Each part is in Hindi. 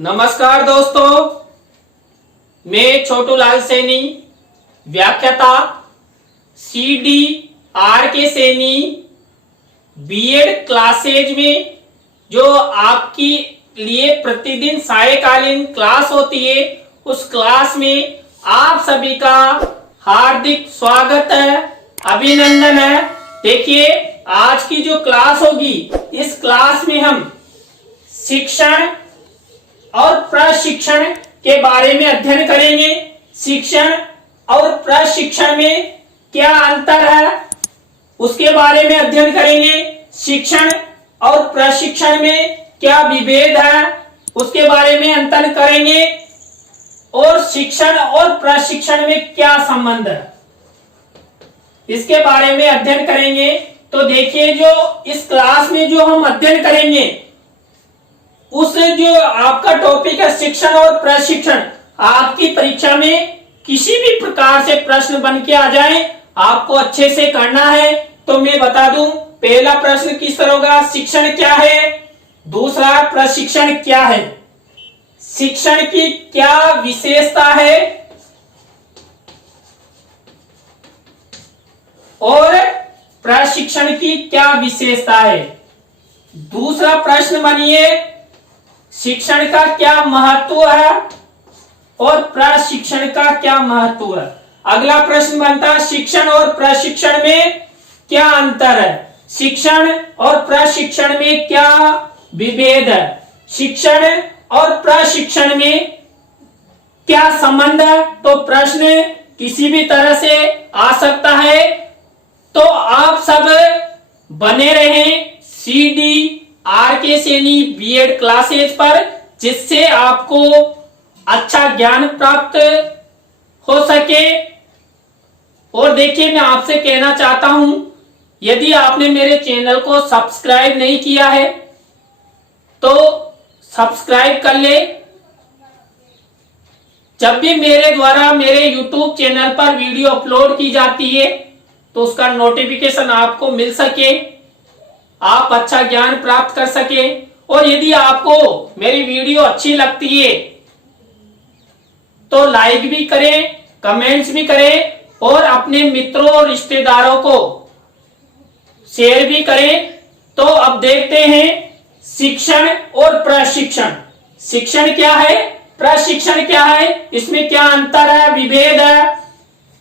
नमस्कार दोस्तों, मैं छोटू लाल सैनी, व्याख्याता CDRK सैनी बीएड क्लासेज में जो आपकी लिए प्रतिदिन सायकालीन क्लास होती है, उस क्लास में आप सभी का हार्दिक स्वागत है, अभिनंदन है। देखिए, आज की जो क्लास होगी, इस क्लास में हम शिक्षण और प्रशिक्षण के बारे में अध्ययन करेंगे। शिक्षण और प्रशिक्षण में क्या अंतर है, उसके बारे में अध्ययन करेंगे। शिक्षण और प्रशिक्षण में क्या विभेद है, उसके बारे में अध्ययन करेंगे। और शिक्षण और प्रशिक्षण में क्या संबंध है, इसके बारे में अध्ययन करेंगे। तो देखिए, जो इस क्लास में जो हम अध्ययन करेंगे, उस जो आपका टॉपिक है शिक्षण और प्रशिक्षण, आपकी परीक्षा में किसी भी प्रकार से प्रश्न बन के आ जाए, आपको अच्छे से करना है। तो मैं बता दूं, पहला प्रश्न किस तरह होगा, शिक्षण क्या है, दूसरा प्रशिक्षण क्या है, शिक्षण की क्या विशेषता है और प्रशिक्षण की क्या विशेषता है। दूसरा प्रश्न बनिए, शिक्षण का क्या महत्व है और प्रशिक्षण का क्या महत्व है। अगला प्रश्न बनता है, शिक्षण और प्रशिक्षण में क्या अंतर है, शिक्षण और प्रशिक्षण में क्या विभेद है, शिक्षण और प्रशिक्षण में क्या संबंध है। तो प्रश्न किसी भी तरह से आ सकता है, तो आप सब बने रहें CDRK सैनी बीएड क्लासेज पर, जिससे आपको अच्छा ज्ञान प्राप्त हो सके। और देखिए, मैं आपसे कहना चाहता हूं, यदि आपने मेरे चैनल को सब्सक्राइब नहीं किया है तो सब्सक्राइब कर ले। जब भी मेरे द्वारा मेरे YouTube चैनल पर वीडियो अपलोड की जाती है, तो उसका नोटिफिकेशन आपको मिल सके, आप अच्छा ज्ञान प्राप्त कर सके। और यदि आपको मेरी वीडियो अच्छी लगती है तो लाइक भी करें, कमेंट्स भी करें और अपने मित्रों और रिश्तेदारों को शेयर भी करें। तो अब देखते हैं शिक्षण और प्रशिक्षण। शिक्षण क्या है, प्रशिक्षण क्या है, इसमें क्या अंतर है, विभेद है,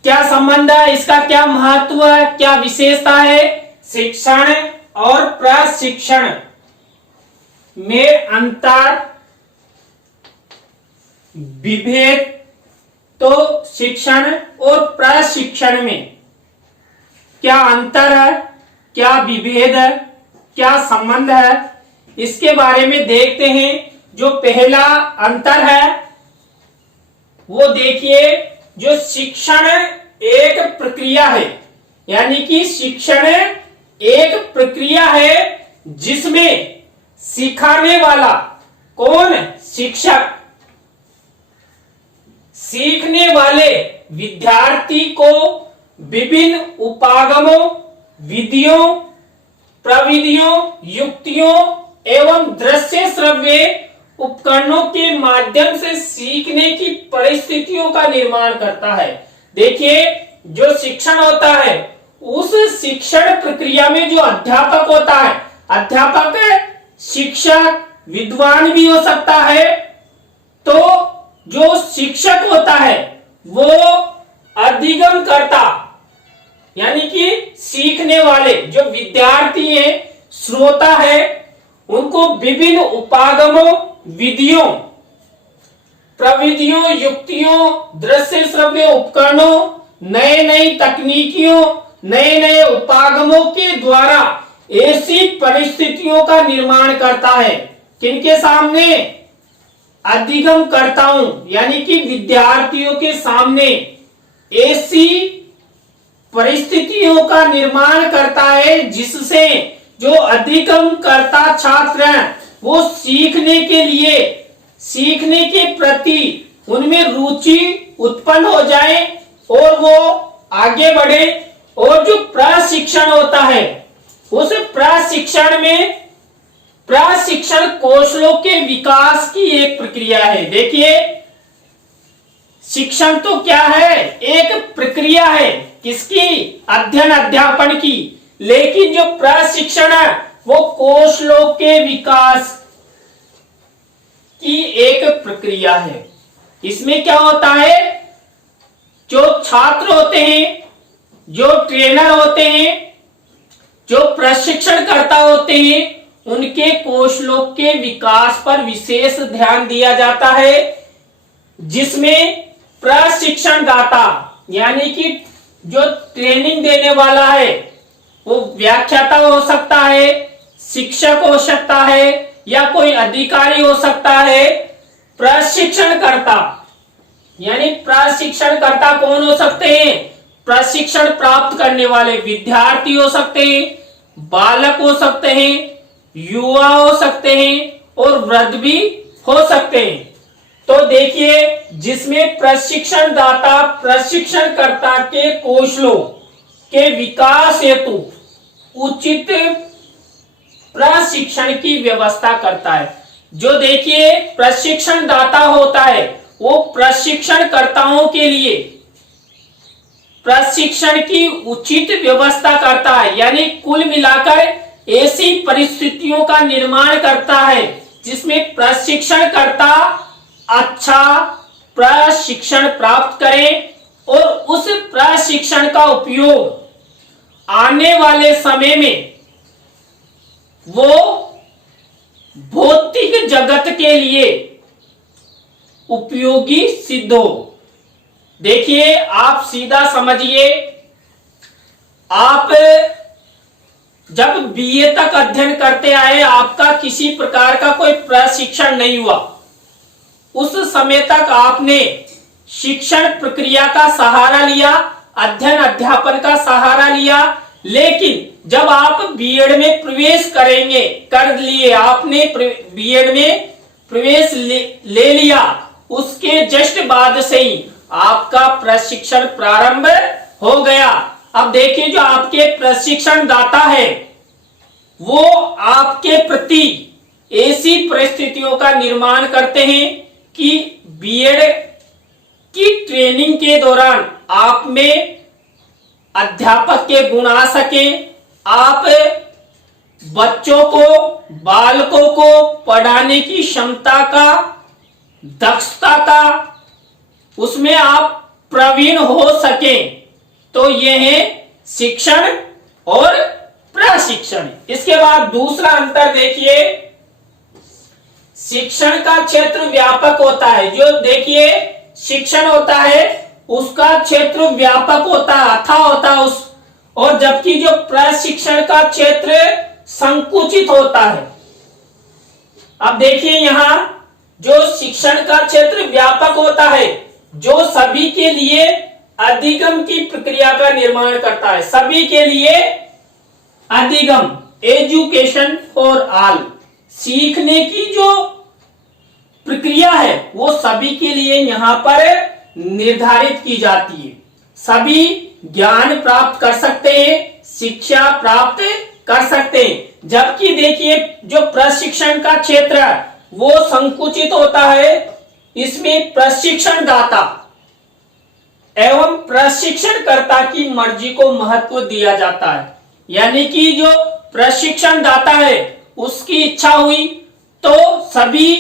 क्या संबंध है, इसका क्या महत्व है, क्या विशेषता है। शिक्षण और प्रशिक्षण में अंतर, विभेद। तो शिक्षण और प्रशिक्षण में क्या अंतर है, क्या विभेद है, क्या संबंध है, इसके बारे में देखते हैं। जो पहला अंतर है वो देखिए, जो शिक्षण एक प्रक्रिया है, यानी कि शिक्षण एक प्रक्रिया है जिसमें सिखाने वाला कौन, शिक्षक, सीखने वाले विद्यार्थी को विभिन्न उपागमों, विधियों, प्रविधियों, युक्तियों एवं दृश्य श्रव्य उपकरणों के माध्यम से सीखने की परिस्थितियों का निर्माण करता है। देखिए, जो शिक्षण होता है, उस शिक्षण प्रक्रिया में जो अध्यापक होता है, अध्यापक शिक्षक विद्वान भी हो सकता है। तो जो शिक्षक होता है वो अधिगम करता, यानी कि सीखने वाले जो विद्यार्थी हैं, श्रोता है, उनको विभिन्न उपागमों, विधियों, प्रविधियों, युक्तियों, दृश्य श्रव्य उपकरणों, नए नई तकनीकियों, नए नए उपागमों के द्वारा ऐसी परिस्थितियों का निर्माण करता है। किनके सामने, अधिगमकर्ताओं, यानी कि विद्यार्थियों के सामने ऐसी परिस्थितियों का निर्माण करता है जिससे जो अधिगमकर्ता छात्र हैं वो सीखने के लिए, सीखने के प्रति उनमें रुचि उत्पन्न हो जाए और वो आगे बढ़े। और जो प्रशिक्षण होता है, उस प्रशिक्षण में प्रशिक्षण कौशलों के विकास की एक प्रक्रिया है। देखिए, शिक्षण तो क्या है, एक प्रक्रिया है, किसकी, अध्ययन अध्यापन की। लेकिन जो प्रशिक्षण है वो कौशलों के विकास की एक प्रक्रिया है। इसमें क्या होता है, जो छात्र होते हैं, जो ट्रेनर होते हैं, जो प्रशिक्षणकर्ता होते हैं, उनके कौशलों के विकास पर विशेष ध्यान दिया जाता है, जिसमें प्रशिक्षणदाता यानी कि जो ट्रेनिंग देने वाला है वो व्याख्याता हो सकता है, शिक्षक हो सकता है, या कोई अधिकारी हो सकता है। प्रशिक्षणकर्ता यानी प्रशिक्षणकर्ता कौन हो सकते हैं, प्रशिक्षण प्राप्त करने वाले विद्यार्थी हो सकते हैं, बालक हो सकते हैं, युवा हो सकते हैं और वृद्ध भी हो सकते हैं। तो देखिए, जिसमें प्रशिक्षणदाता प्रशिक्षणकर्ता के कौशलों के विकास हेतु उचित प्रशिक्षण की व्यवस्था करता है। जो देखिए प्रशिक्षणदाता होता है वो प्रशिक्षणकर्ताओं के लिए प्रशिक्षण की उचित व्यवस्था करता है, यानी कुल मिलाकर ऐसी परिस्थितियों का निर्माण करता है जिसमें प्रशिक्षणकर्ता अच्छा प्रशिक्षण प्राप्त करें और उस प्रशिक्षण का उपयोग आने वाले समय में वो भौतिक जगत के लिए उपयोगी सिद्ध हो। देखिए, आप सीधा समझिए, आप जब बीए तक अध्ययन करते आए, आपका किसी प्रकार का कोई प्रशिक्षण नहीं हुआ। उस समय तक आपने शिक्षण प्रक्रिया का सहारा लिया, अध्ययन अध्यापन का सहारा लिया, लेकिन जब आप बीएड में प्रवेश करेंगे, कर लिए, आपने बीएड में प्रवेश ले लिया, उसके जस्ट बाद से ही आपका प्रशिक्षण प्रारंभ हो गया। अब देखिए, जो आपके प्रशिक्षण दाता है वो आपके प्रति ऐसी परिस्थितियों का निर्माण करते हैं कि बीएड की ट्रेनिंग के दौरान आप में अध्यापक के गुण आ सके, आप बच्चों को, बालकों को पढ़ाने की क्षमता का, दक्षता का, उसमें आप प्रवीण हो सके। तो यह है शिक्षण और प्रशिक्षण। इसके बाद दूसरा अंतर देखिए, शिक्षण का क्षेत्र व्यापक होता है। जो देखिए शिक्षण होता है उसका क्षेत्र व्यापक होता है, अथाह होता है उस, और जबकि जो प्रशिक्षण का क्षेत्र संकुचित होता है। अब देखिए, यहां जो शिक्षण का क्षेत्र व्यापक होता है, जो सभी के लिए अधिगम की प्रक्रिया का निर्माण करता है, सभी के लिए अधिगम, एजुकेशन फॉर ऑल, सीखने की जो प्रक्रिया है वो सभी के लिए यहां पर निर्धारित की जाती है। सभी ज्ञान प्राप्त कर सकते हैं, शिक्षा प्राप्त कर सकते हैं। जबकि देखिए, जो प्रशिक्षण का क्षेत्र है वो संकुचित होता है, इसमें प्रशिक्षण दाता एवं प्रशिक्षणकर्ता की मर्जी को महत्व दिया जाता है। यानी कि जो प्रशिक्षण दाता है उसकी इच्छा हुई तो सभी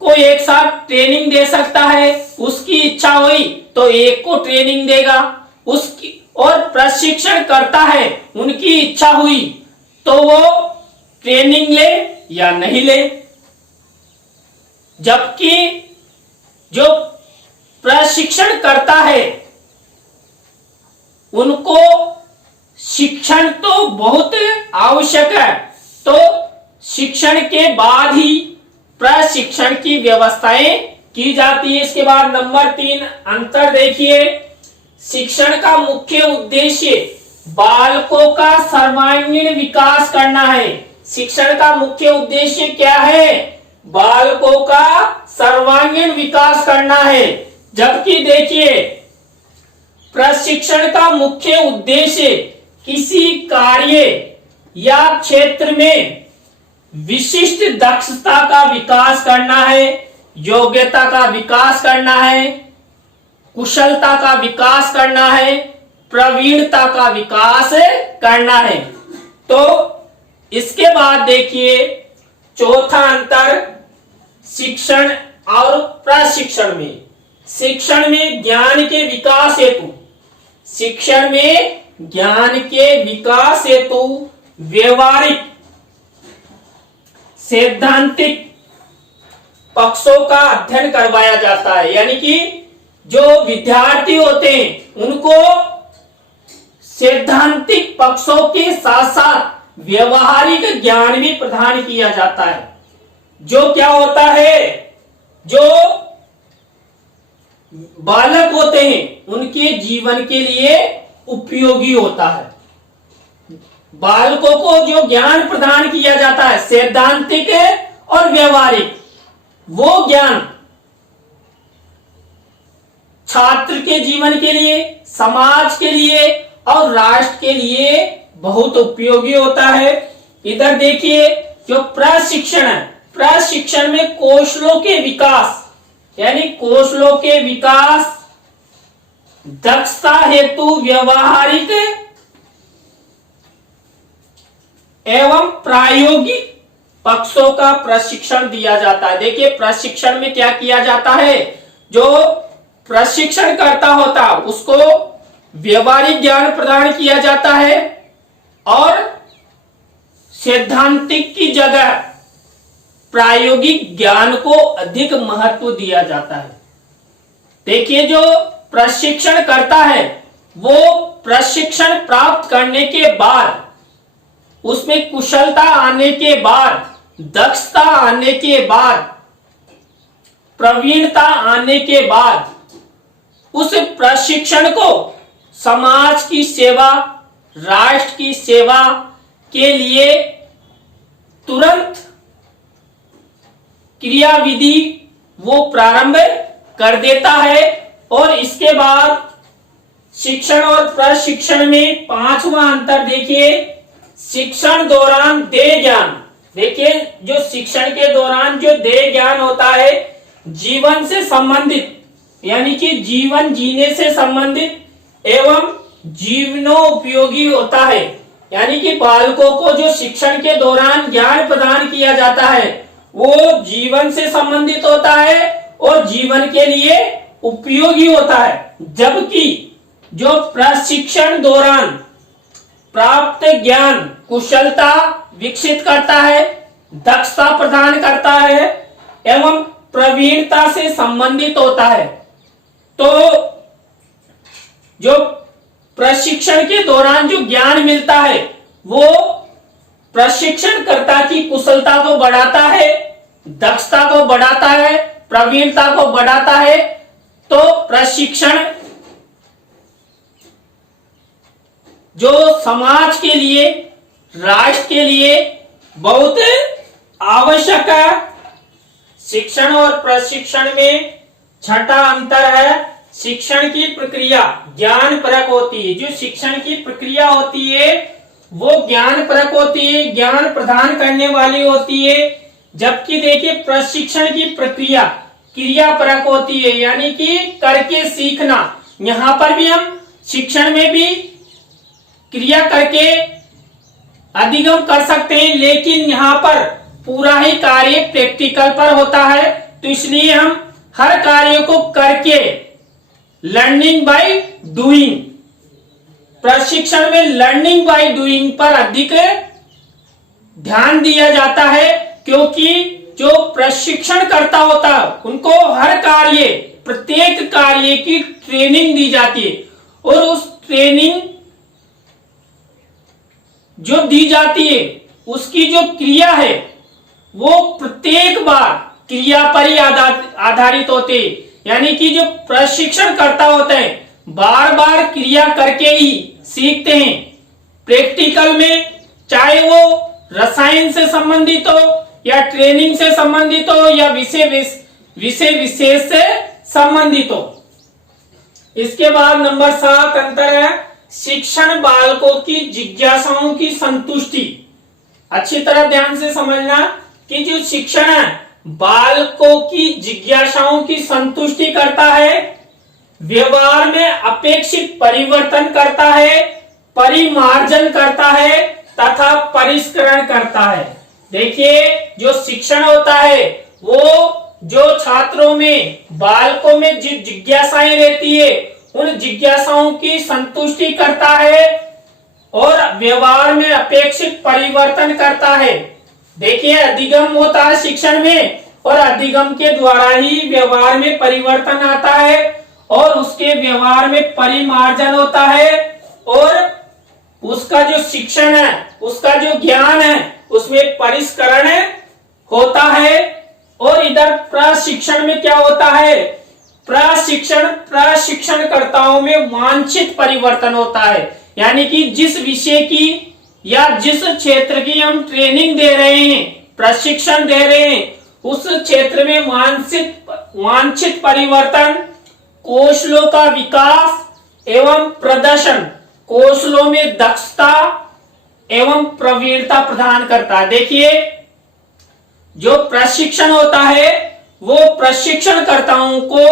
को एक साथ ट्रेनिंग दे सकता है, उसकी इच्छा हुई तो एक को ट्रेनिंग देगा, उसकी, और प्रशिक्षण करता है उनकी इच्छा हुई तो वो ट्रेनिंग ले या नहीं ले। जबकि जो प्रशिक्षण करता है उनको शिक्षण तो बहुत आवश्यक है, तो शिक्षण के बाद ही प्रशिक्षण की व्यवस्थाएं की जाती है। इसके बाद नंबर 3 अंतर देखिए, शिक्षण का मुख्य उद्देश्य बालकों का सर्वांगीण विकास करना है। शिक्षण का मुख्य उद्देश्य क्या है? बालकों का सर्वांगीण विकास करना है। जबकि देखिए, प्रशिक्षण का मुख्य उद्देश्य किसी कार्य या क्षेत्र में विशिष्ट दक्षता का विकास करना है, योग्यता का विकास करना है, कुशलता का विकास करना है, प्रवीणता का विकास करना है। तो इसके बाद देखिए चौथा अंतर शिक्षण और प्रशिक्षण में। शिक्षण में ज्ञान के विकास हेतु, शिक्षण में ज्ञान के विकास हेतु व्यवहारिक सैद्धांतिक पक्षों का अध्ययन करवाया जाता है। यानी कि जो विद्यार्थी होते हैं उनको सैद्धांतिक पक्षों के साथ साथ व्यवहारिक ज्ञान भी प्रदान किया जाता है। जो क्या होता है, जो बालक होते हैं उनके जीवन के लिए उपयोगी होता है। बालकों को जो ज्ञान प्रदान किया जाता है सैद्धांतिक और व्यवहारिक, वो ज्ञान छात्र के जीवन के लिए, समाज के लिए और राष्ट्र के लिए बहुत उपयोगी होता है। इधर देखिए जो प्रशिक्षण है, प्रशिक्षण में कौशलों के विकास यानी कौशलों के विकास, दक्षता हेतु व्यवहारिक एवं प्रायोगिक पक्षों का प्रशिक्षण दिया जाता है। देखिए प्रशिक्षण में क्या किया जाता है, जो प्रशिक्षण करता होता उसको व्यवहारिक ज्ञान प्रदान किया जाता है और सैद्धांतिक की जगह प्रायोगिक ज्ञान को अधिक महत्व दिया जाता है। देखिए जो प्रशिक्षण करता है वो प्रशिक्षण प्राप्त करने के बाद, उसमें कुशलता आने के बाद, दक्षता आने के बाद, प्रवीणता आने के बाद उस प्रशिक्षण को समाज की सेवा, राष्ट्र की सेवा के लिए तुरंत क्रियाविधि वो प्रारंभ कर देता है। और इसके बाद शिक्षण और प्रशिक्षण में पांचवा अंतर देखिए, शिक्षण दौरान देह ज्ञान। देखिए जो शिक्षण के दौरान जो देह ज्ञान होता है जीवन से संबंधित यानी कि जीवन जीने से संबंधित एवं जीवनोपयोगी होता है। यानी कि बालकों को जो शिक्षण के दौरान ज्ञान प्रदान किया जाता है वो जीवन से संबंधित होता है और जीवन के लिए उपयोगी होता है। जबकि जो प्रशिक्षण दौरान प्राप्त ज्ञान कुशलता विकसित करता है, दक्षता प्रदान करता है एवं प्रवीणता से संबंधित होता है। तो जो प्रशिक्षण के दौरान जो ज्ञान मिलता है वो प्रशिक्षणकर्ता की कुशलता को बढ़ाता है, दक्षता को बढ़ाता है, प्रवीणता को बढ़ाता है। तो प्रशिक्षण जो समाज के लिए, राष्ट्र के लिए बहुत आवश्यक है। शिक्षण और प्रशिक्षण में छठा अंतर है, शिक्षण की प्रक्रिया ज्ञान परक होती है। जो शिक्षण की प्रक्रिया होती है वो ज्ञान परक होती है, ज्ञान प्रदान करने वाली होती है। जबकि देखिए प्रशिक्षण की प्रक्रिया क्रिया परक होती है, यानी कि करके सीखना। यहाँ पर भी हम शिक्षण में भी क्रिया करके अधिगम कर सकते हैं, लेकिन यहाँ पर पूरा ही कार्य प्रैक्टिकल पर होता है। तो इसलिए हम हर कार्य को करके, लर्निंग बाय डूइंग, प्रशिक्षण में लर्निंग बाय डूइंग पर अधिक ध्यान दिया जाता है। क्योंकि जो प्रशिक्षण करता होता है उनको हर कार्य, प्रत्येक कार्य की ट्रेनिंग दी जाती है और उस ट्रेनिंग जो दी जाती है उसकी जो क्रिया है वो प्रत्येक बार क्रिया पर ही आधारित होते हैं। यानी कि जो प्रशिक्षण करता होते हैं बार बार क्रिया करके ही सीखते हैं। प्रैक्टिकल में चाहे वो रसायन से संबंधित हो या ट्रेनिंग से संबंधित हो या विषय विशेष से संबंधित हो। इसके बाद नंबर 7 अंतर है शिक्षण बालकों की जिज्ञासाओं की संतुष्टि अच्छी तरह ध्यान से समझना कि जो शिक्षण है बालकों की जिज्ञासाओं की संतुष्टि करता है, व्यवहार में अपेक्षित परिवर्तन करता है, परिमार्जन करता है तथा परिष्करण करता है। देखिए जो शिक्षण होता है वो जो छात्रों में बालकों में जिज्ञासाएं रहती है उन जिज्ञासाओं की संतुष्टि करता है और व्यवहार में अपेक्षित परिवर्तन करता है। देखिए अधिगम होता है शिक्षण में और अधिगम के द्वारा ही व्यवहार में परिवर्तन आता है और उसके व्यवहार में परिमार्जन होता है और उसका जो शिक्षण है उसका जो ज्ञान है उसमें परिष्करण होता है। और इधर प्रशिक्षण में क्या होता है, प्रशिक्षणकर्ताओं में वांछित परिवर्तन होता है, यानी कि जिस विषय की या जिस क्षेत्र की हम ट्रेनिंग दे रहे हैं, प्रशिक्षण दे रहे हैं, उस क्षेत्र में वांछित परिवर्तन, कौशलों का विकास एवं प्रदर्शन, कौशलों में दक्षता एवं प्रवीणता प्रदान करता है। देखिए जो प्रशिक्षण होता है वो प्रशिक्षणकर्ताओं को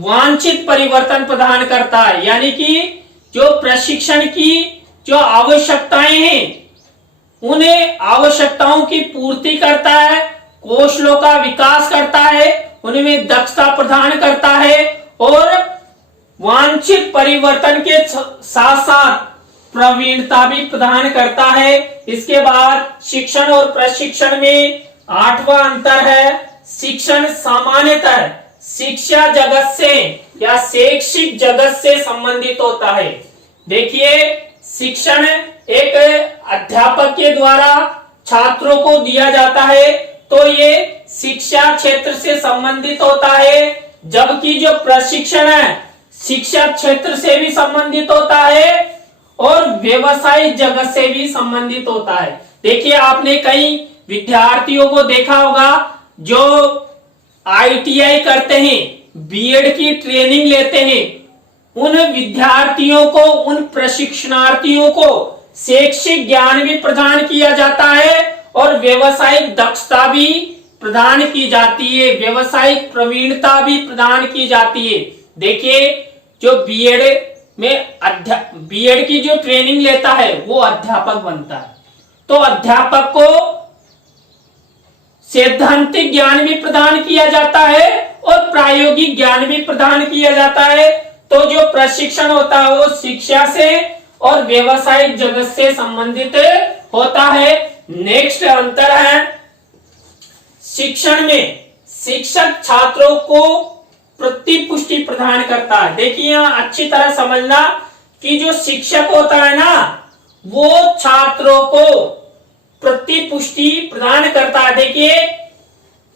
वांछित परिवर्तन प्रदान करता है, यानी कि जो प्रशिक्षण की जो आवश्यकताएं हैं उन्हें आवश्यकताओं की पूर्ति करता है, कौशलों का विकास करता है, उनमें दक्षता प्रदान करता है और वांछित परिवर्तन के साथ साथ प्रवीणता भी प्रदान करता है। इसके बाद शिक्षण और प्रशिक्षण में 8वां अंतर है, शिक्षण सामान्यतः शिक्षा जगत से या शैक्षिक जगत से संबंधित होता है। देखिए शिक्षण एक अध्यापक के द्वारा छात्रों को दिया जाता है तो ये शिक्षा क्षेत्र से संबंधित होता है, जबकि जो प्रशिक्षण है शिक्षा क्षेत्र से भी संबंधित होता है और व्यवसायिक जगत से भी संबंधित होता है। देखिए आपने कई विद्यार्थियों को देखा होगा जो ITI करते हैं, बीएड की ट्रेनिंग लेते हैं, उन विद्यार्थियों को, उन प्रशिक्षणार्थियों को शैक्षिक ज्ञान भी प्रदान किया जाता है और व्यवसायिक दक्षता भी प्रदान की जाती है, व्यवसायिक प्रवीणता भी प्रदान की जाती है। देखिए जो बीएड की जो ट्रेनिंग लेता है वो अध्यापक बनता है, तो अध्यापक को सैद्धांतिक ज्ञान भी प्रदान किया जाता है और प्रायोगिक ज्ञान भी प्रदान किया जाता है। तो जो प्रशिक्षण होता है वो शिक्षा से और व्यवसायिक जगत से संबंधित होता है। नेक्स्ट अंतर है शिक्षण में शिक्षक छात्रों को प्रतिपुष्टि प्रदान करता है। देखिए यहाँ अच्छी तरह समझना कि जो शिक्षक होता है ना वो छात्रों को प्रतिपुष्टि प्रदान करता है। देखिए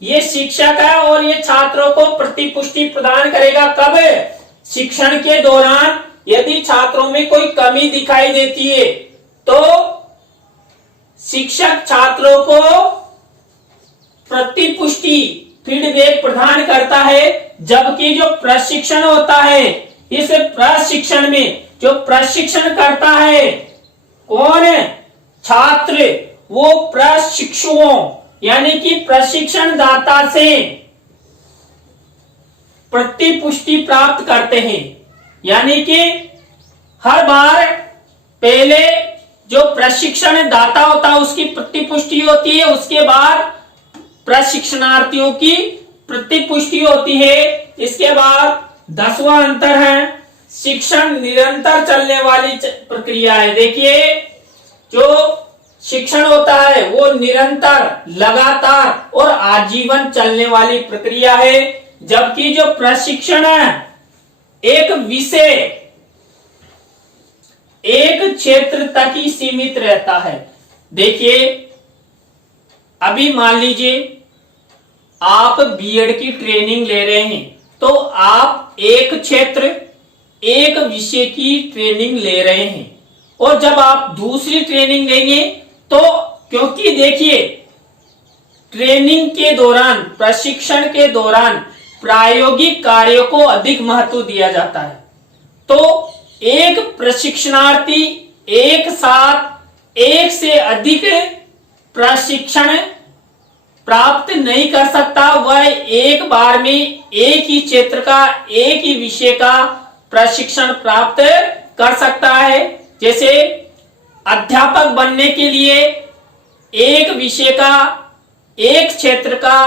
ये शिक्षक है और ये छात्रों को प्रतिपुष्टि प्रदान करेगा कब, शिक्षण के दौरान यदि छात्रों में कोई कमी दिखाई देती है तो शिक्षक छात्रों को प्रतिपुष्टि फीडबैक प्रदान करता है। जबकि जो प्रशिक्षण होता है इस प्रशिक्षण में जो प्रशिक्षण करता है कौन है, छात्र, वो प्रशिक्षुओं यानी कि प्रशिक्षण दाता से प्रतिपुष्टि प्राप्त करते हैं। यानी कि हर बार पहले जो प्रशिक्षण दाता होता है उसकी प्रतिपुष्टि होती है, उसके बाद प्रशिक्षणार्थियों की प्रतिपुष्टि होती है। इसके बाद 10वां अंतर है शिक्षण निरंतर चलने वाली प्रक्रिया है। देखिए जो शिक्षण होता है वो निरंतर, लगातार और आजीवन चलने वाली प्रक्रिया है, जबकि जो प्रशिक्षण है एक विषय, एक क्षेत्र तक ही सीमित रहता है। देखिए अभी मान लीजिए आप बीएड की ट्रेनिंग ले रहे हैं तो आप एक क्षेत्र, एक विषय की ट्रेनिंग ले रहे हैं और जब आप दूसरी ट्रेनिंग लेंगे तो क्योंकि देखिए ट्रेनिंग के दौरान, प्रशिक्षण के दौरान प्रायोगिक कार्यों को अधिक महत्व दिया जाता है, तो एक प्रशिक्षणार्थी एक साथ एक से अधिक प्रशिक्षण प्राप्त नहीं कर सकता, वह एक बार में एक ही क्षेत्र का, एक ही विषय का प्रशिक्षण प्राप्त कर सकता है। जैसे अध्यापक बनने के लिए एक विषय का, एक क्षेत्र का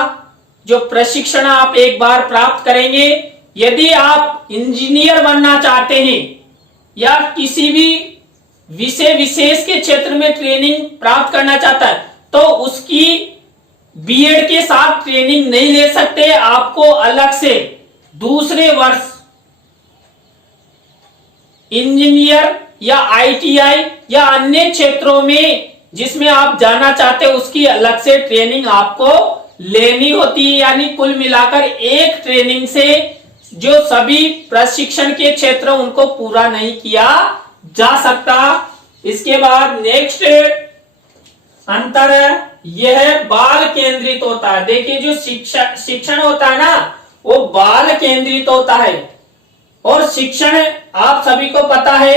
जो प्रशिक्षण आप एक बार प्राप्त करेंगे। यदि आप इंजीनियर बनना चाहते हैं या किसी भी विषय विशेष के क्षेत्र में ट्रेनिंग प्राप्त करना चाहता है, तो उसकी बीएड के साथ ट्रेनिंग नहीं ले सकते। आपको अलग से दूसरे वर्ष इंजीनियर या आईटीआई या अन्य क्षेत्रों में जिसमें आप जाना चाहते हैं, उसकी अलग से ट्रेनिंग आपको लेनी होती है। यानी कुल मिलाकर एक ट्रेनिंग से जो सभी प्रशिक्षण के क्षेत्र उनको पूरा नहीं किया जा सकता। इसके बाद नेक्स्ट अंतर है, यह बाल केंद्रित होता है। देखिए जो शिक्षण होता है ना, वो बाल केंद्रित होता है। और शिक्षण आप सभी को पता है,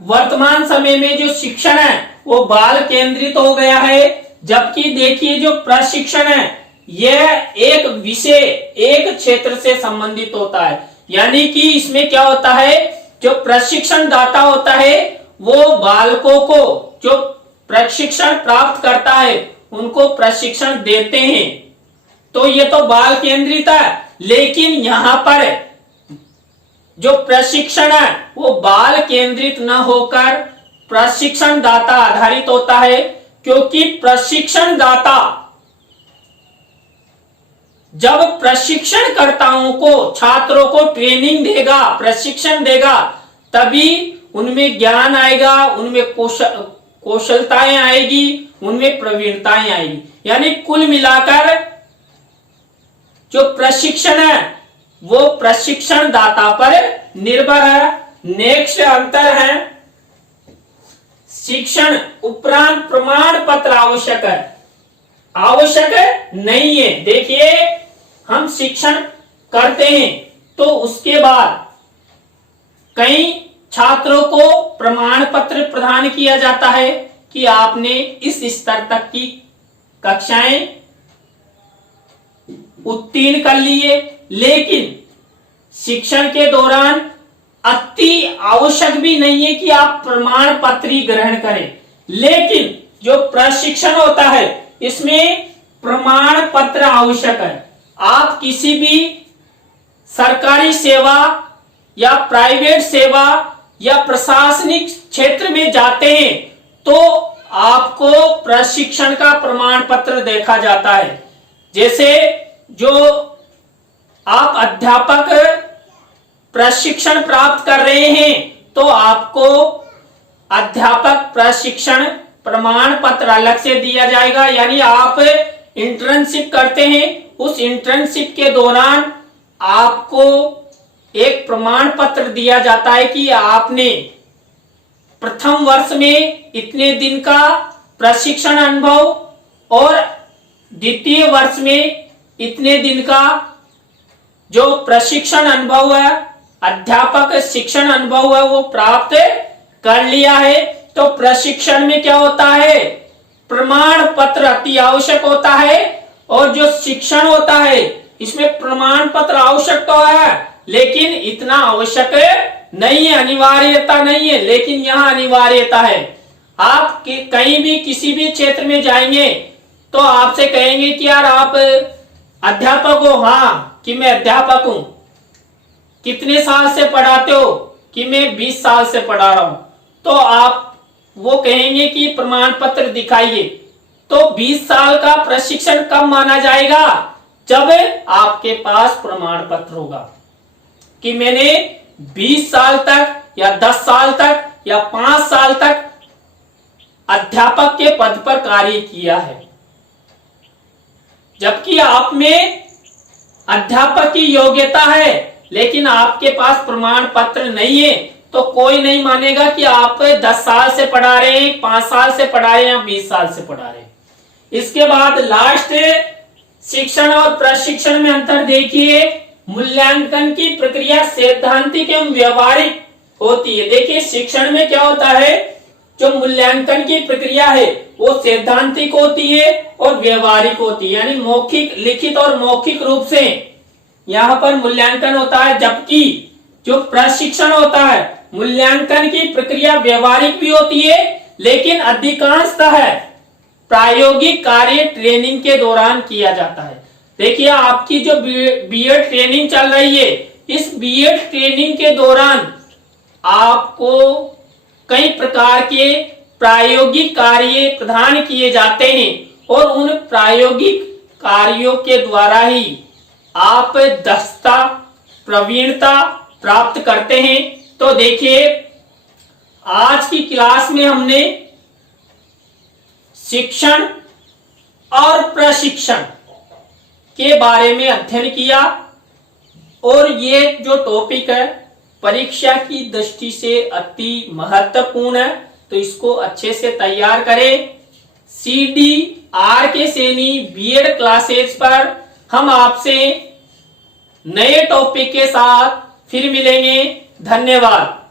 वर्तमान समय में जो शिक्षण है वो बाल केंद्रित हो गया है। जबकि देखिए जो प्रशिक्षण है यह एक विषय, एक क्षेत्र से संबंधित होता है। यानी कि इसमें क्या होता है, जो प्रशिक्षण दाता होता है वो बालकों को जो प्रशिक्षण प्राप्त करता है उनको प्रशिक्षण देते हैं। तो ये तो बाल केंद्रित है। लेकिन यहां पर जो प्रशिक्षण है वो बाल केंद्रित न होकर प्रशिक्षण दाता आधारित होता है। क्योंकि प्रशिक्षण दाता जब प्रशिक्षणकर्ताओं को, छात्रों को ट्रेनिंग देगा, प्रशिक्षण देगा, तभी उनमें ज्ञान आएगा, उनमें कौशलताएं आएगी, उनमें प्रवीणताएं आएगी। यानी कुल मिलाकर जो प्रशिक्षण है वो प्रशिक्षण दाता पर निर्भर है। नेक्स्ट अंतर है, शिक्षण उपरांत प्रमाण पत्र आवश्यक है। आवश्यक नहीं है। देखिए हम शिक्षण करते हैं तो उसके बाद कई छात्रों को प्रमाण पत्र प्रदान किया जाता है कि आपने इस स्तर तक की कक्षाएं उत्तीर्ण कर लिए। लेकिन शिक्षण के दौरान अति आवश्यक भी नहीं है कि आप प्रमाण पत्र ही ग्रहण करें। लेकिन जो प्रशिक्षण होता है इसमें प्रमाण पत्र आवश्यक है। आप किसी भी सरकारी सेवा या प्राइवेट सेवा या प्रशासनिक क्षेत्र में जाते हैं तो आपको प्रशिक्षण का प्रमाण पत्र देखा जाता है। जैसे जो आप अध्यापक प्रशिक्षण प्राप्त कर रहे हैं तो आपको अध्यापक प्रशिक्षण प्रमाण पत्र अलग से दिया जाएगा। यानी आप इंटर्नशिप करते हैं, उस इंटर्नशिप के दौरान आपको एक प्रमाण पत्र दिया जाता है कि आपने प्रथम वर्ष में इतने दिन का प्रशिक्षण अनुभव और द्वितीय वर्ष में इतने दिन का जो प्रशिक्षण अनुभव है, अध्यापक शिक्षण अनुभव है, वो प्राप्त कर लिया है। तो प्रशिक्षण में क्या होता है, प्रमाण पत्र अति आवश्यक होता है। और जो शिक्षण होता है इसमें प्रमाण पत्र आवश्यक तो है लेकिन इतना आवश्यक नहीं है, अनिवार्यता नहीं है। लेकिन यहाँ अनिवार्यता है। आप कहीं भी किसी भी क्षेत्र में जाएंगे तो आपसे कहेंगे कि यार आप अध्यापक हो? हाँ, कि मैं अध्यापक हूं। कितने साल से पढ़ाते हो? कि मैं 20 साल से पढ़ा रहा हूं। तो आप वो कहेंगे कि प्रमाण पत्र दिखाइए। तो 20 साल का प्रशिक्षण कब माना जाएगा? जब आपके पास प्रमाण पत्र होगा कि मैंने 20 साल तक या 10 साल तक या 5 साल तक अध्यापक के पद पर कार्य किया है। जबकि आप में अध्यापक की योग्यता है लेकिन आपके पास प्रमाण पत्र नहीं है, तो कोई नहीं मानेगा कि आप 10 साल से पढ़ा रहे हैं, 5 साल से पढ़ा रहे हैं या 20 साल से पढ़ा रहे हैं। इसके बाद लास्ट शिक्षण और प्रशिक्षण में अंतर देखिए। मूल्यांकन की प्रक्रिया सैद्धांतिक एवं व्यवहारिक होती है। देखिए शिक्षण में क्या होता है, जो मूल्यांकन की प्रक्रिया है वो सैद्धांतिक होती है और व्यवहारिक होती है, यानी मौखिक, लिखित और मौखिक रूप से यहाँ पर मूल्यांकन होता है। जबकि जो प्रशिक्षण होता है, मूल्यांकन की प्रक्रिया व्यवहारिक भी होती है लेकिन अधिकांशतः प्रायोगिक कार्य ट्रेनिंग के दौरान किया जाता है। देखिए आपकी जो बीएड ट्रेनिंग चल रही है, इस बीएड ट्रेनिंग के दौरान आपको कई प्रकार के प्रायोगिक कार्य प्रदान किए जाते हैं और उन प्रायोगिक कार्यों के द्वारा ही आप दक्षता, प्रवीणता प्राप्त करते हैं। तो देखिए आज की क्लास में हमने शिक्षण और प्रशिक्षण के बारे में अध्ययन किया और ये जो टॉपिक है परीक्षा की दृष्टि से अति महत्वपूर्ण है, तो इसको अच्छे से तैयार करें। CDR सैनी बीएड क्लासेज पर हम आपसे नए टॉपिक के साथ फिर मिलेंगे। धन्यवाद।